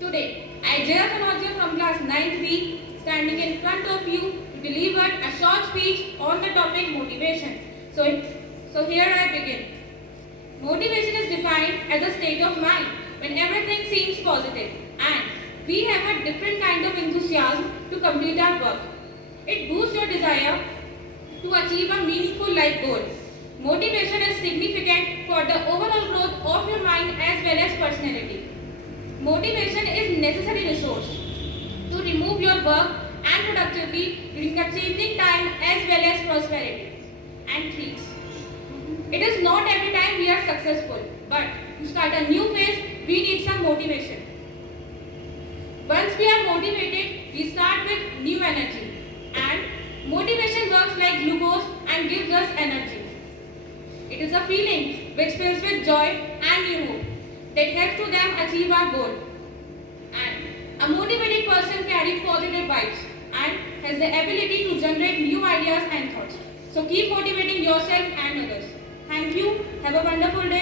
Today, I, Jaya Kanoja from class 9B, standing in front of you to deliver a short speech on the topic motivation. So here I begin. Motivation is defined as a state of mind when everything seems positive and we have a different kind of enthusiasm to complete our work. It boosts your desire to achieve a meaningful life goal. Motivation is significant for the overall growth of your mind as well as personality. Motivation is necessary resource to remove your work and productivity during a changing time as well as prosperity and treats. It is not every time we are successful, but to start a new phase, we need some motivation. Once we are motivated, we start with new energy, and motivation works like glucose and gives us energy. It is a feeling which fills with joy and new hope that helps to them achieve our goal. And a motivated person carries positive vibes and has the ability to generate new ideas and thoughts. So keep motivating yourself and others. Thank you. Have a wonderful day.